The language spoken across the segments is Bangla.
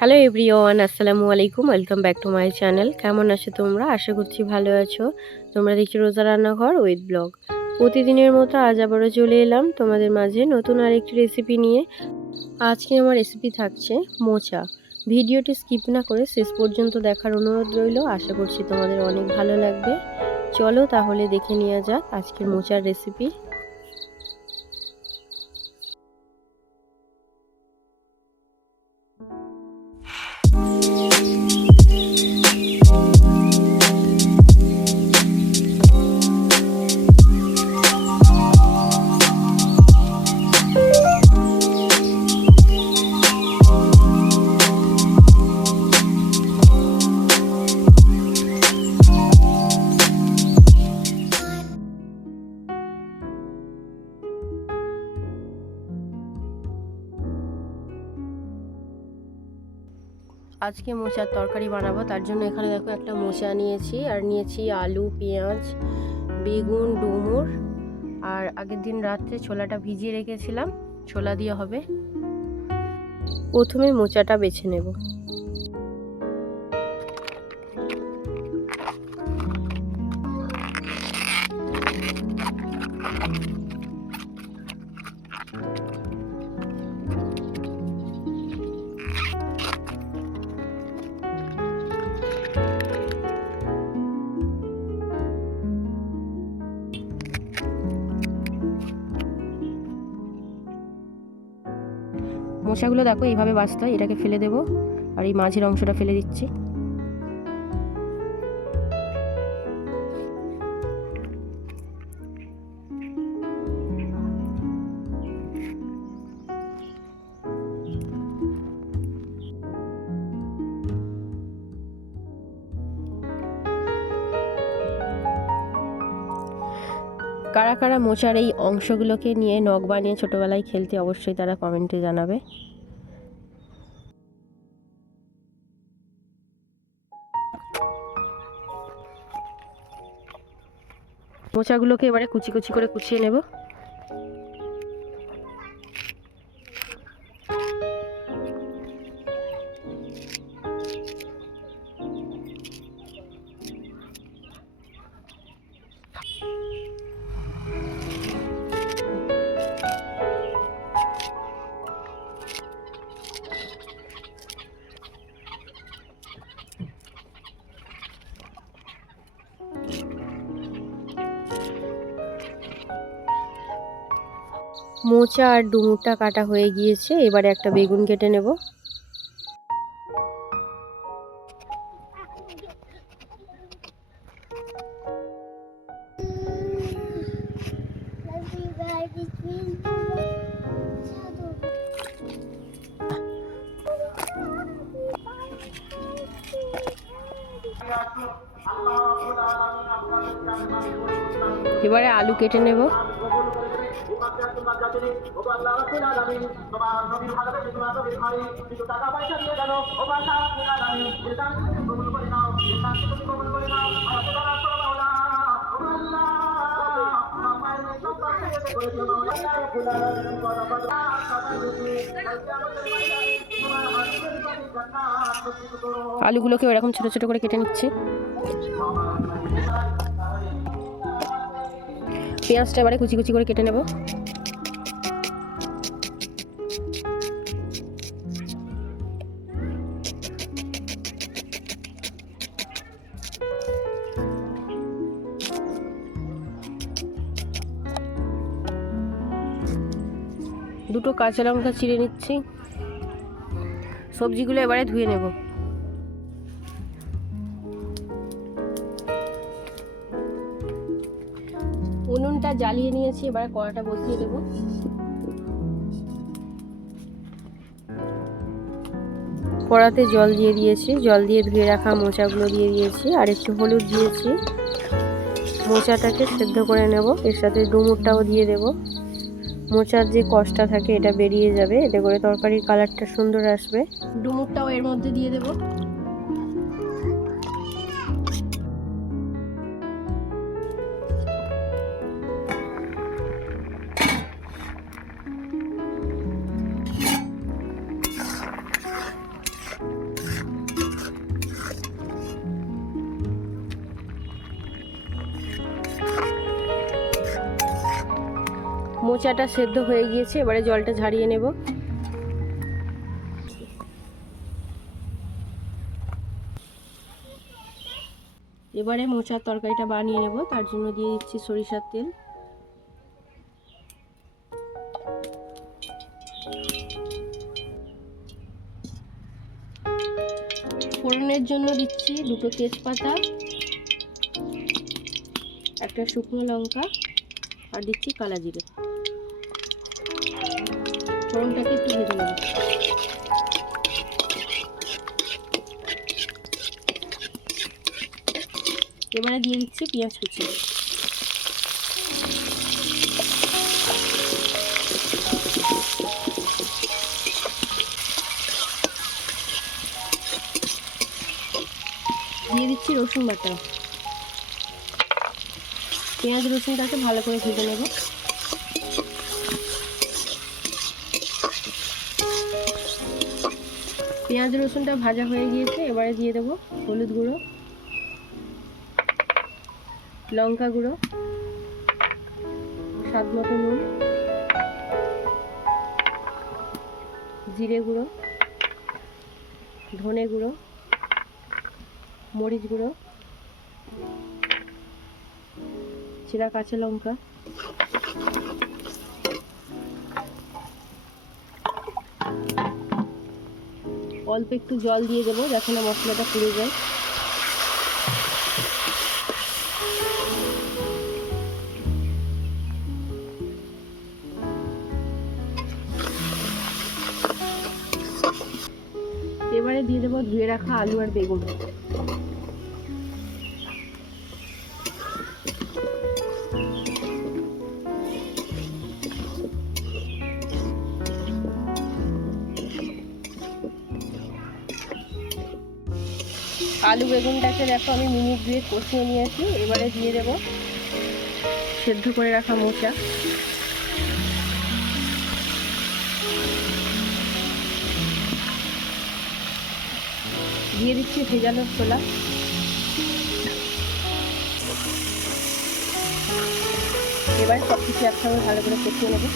হ্যালো এভরিওয়ান, আসসালামু আলাইকুম। Welcome back to my channel. কেমন আছো তোমরা? আশা করছি ভালো আছো। তোমরা দেখছি রোজা রান্নাঘর উইথ ব্লগ। প্রতিদিনের মতো আজ আবারও চলে এলাম তোমাদের মাঝে নতুন আরেকটি রেসিপি নিয়ে। আজকে আমার রেসিপি থাকছে মোচা। ভিডিওটি স্কিপ না করে শেষ পর্যন্ত দেখার অনুরোধ রইল। আশা করছি তোমাদের অনেক ভালো লাগবে। চলো তাহলে দেখে নেওয়া যাক আজকের মোচার রেসিপি। আজকে মোচার তরকারি বানাবো, তার জন্য এখানে দেখো একটা মোচা নিয়েছি, আর নিয়েছি আলু, পেঁয়াজ, বেগুন, ডুমুর, আর আগের দিন রাত্রে ছোলাটা ভিজিয়ে রেখেছিলাম, ছোলা দিয়ে হবে। প্রথমে মোচাটা বেছে নেব। মোচাগুলো দেখো এইভাবে বাছতে হয়, এটাকে ফেলে দেব, আর এই মাঝের অংশটা ফেলে দিচ্ছি। কারা কারা মোচার এই অংশগুলোকে নিয়ে নখ বানিয়ে ছোটোবেলায় খেলতে, অবশ্যই তারা কমেন্টে জানাবে। মোচাগুলোকে এবারে কুচি কুচি করে কুচিয়ে নেব। মোচা আর ডুমুরটা কাটা হয়ে গিয়েছে, এবারে একটা বেগুন কেটে নেব। এবারে আলু কেটে নেব। আলুগুলোকে এরকম ছোট ছোট করে কেটে নিচ্ছি। পেঁয়াজটা এবারে কুচি কুচি করে কেটে নেব। দুটো কাঁচা লঙ্কা চিড়ে নিচ্ছি। সবজিগুলো এবারে ধুয়ে নেব। উনুনটা জ্বালিয়ে নিয়েছি, এবারে কড়াটা বসিয়ে দেব। কড়াতে জল দিয়ে দিয়েছি, জল দিয়ে ধুয়ে রাখা মোচাগুলো দিয়ে দিয়েছি, আর একটু হলুদ দিয়েছি। মোচাটাকে সেদ্ধ করে নেব, এর সাথে ডুমুরটাও দিয়ে দেব। মোচার যে কষটা থাকে এটা বেরিয়ে যাবে, এতে করে তরকারির কালারটা সুন্দর আসবে। ডুমুরটাও এর মধ্যে দিয়ে দেব। মোচাটা সেদ্ধ হয়ে গিয়েছে, এবারে জলটা ঝারিয়ে নেব। এবারে মোচার তরকারিটা বানিয়ে নেব, তার জন্য দিয়ে দিচ্ছি সরিষার তেল। ফোড়নের জন্য দিচ্ছি 2টো তেজপাতা, একটা শুকনো লঙ্কা, আর দিচ্ছি কালা জিরে। ফোড়নটাকে একটু ভেজে নেব। এবারে দিয়ে দিচ্ছি পেঁয়াজ কুচি। দিয়ে দিচ্ছি রসুন বাটা। পেঁয়াজ রসুনটাকে ভালো করে ভেজে নেব। পেঁয়াজ রসুনটা ভাজা হয়ে গিয়েছে, এবারে দিয়ে দেবো হলুদ গুঁড়ো, লঙ্কা গুঁড়ো, স্বাদ মতো নুন, জিরে গুঁড়ো, ধনে গুঁড়ো, মরিচ গুঁড়ো, চিরা কাঁচা লঙ্কা, অল্প একটু জল দিয়ে দেবো যাতে না মশলাটা পুড়ে যায়। এবারে দিয়ে দেবো ধুয়ে রাখা আলু আর বেগুন। আলু বেগুনটাকে দেখো আমি মিনিট 2 কষিয়ে নিয়েছি। এবারে দিয়ে দেবো সেদ্ধ করে রাখা মোচা। দিয়ে দিচ্ছি ভেজানো ছোলা। এবারে সব কিছু একসঙ্গে ভালো করে কষিয়ে নেব।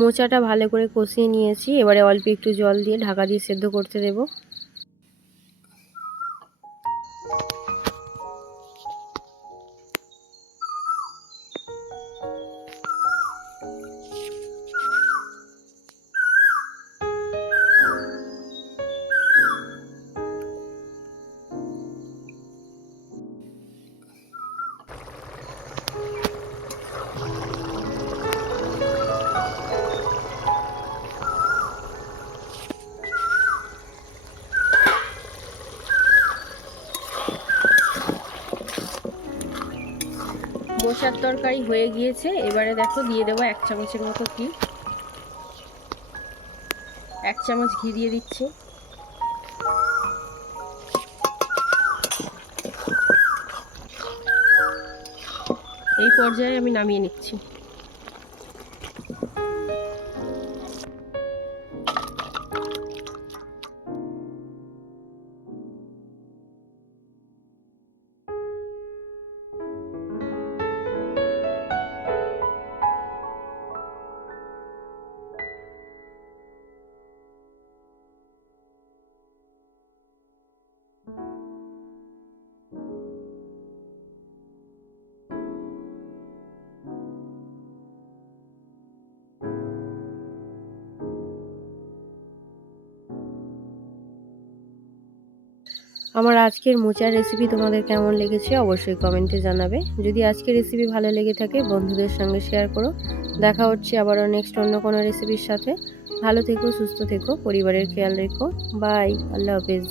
মোচাটা ভালো করে কষিয়ে নিয়েছি, এবারে অল্প একটু জল দিয়ে ঢাকা দিয়ে সেদ্ধ করতে দেব। মোচার তরকারি হয়ে গিয়েছে, এবারে দেখো দিয়ে দেবো 1 চামচের মতো ঘি। 1 চামচ ঘি দিয়ে দিচ্ছি। এই পর্যায়ে আমি নামিয়ে নিচ্ছি। আমার আজকের মোচার রেসিপি তোমাদের কেমন লেগেছে অবশ্যই কমেন্টে জানাবে। যদি আজকের রেসিপি ভালো লেগে থাকে বন্ধুদের সঙ্গে শেয়ার করো। দেখা হচ্ছে আবারও নেক্সট অন্য কোনো রেসিপির সাথে। ভালো থেকো, সুস্থ থেকো, পরিবারের খেয়াল রেখো। বাই, আল্লাহ হাফেজ।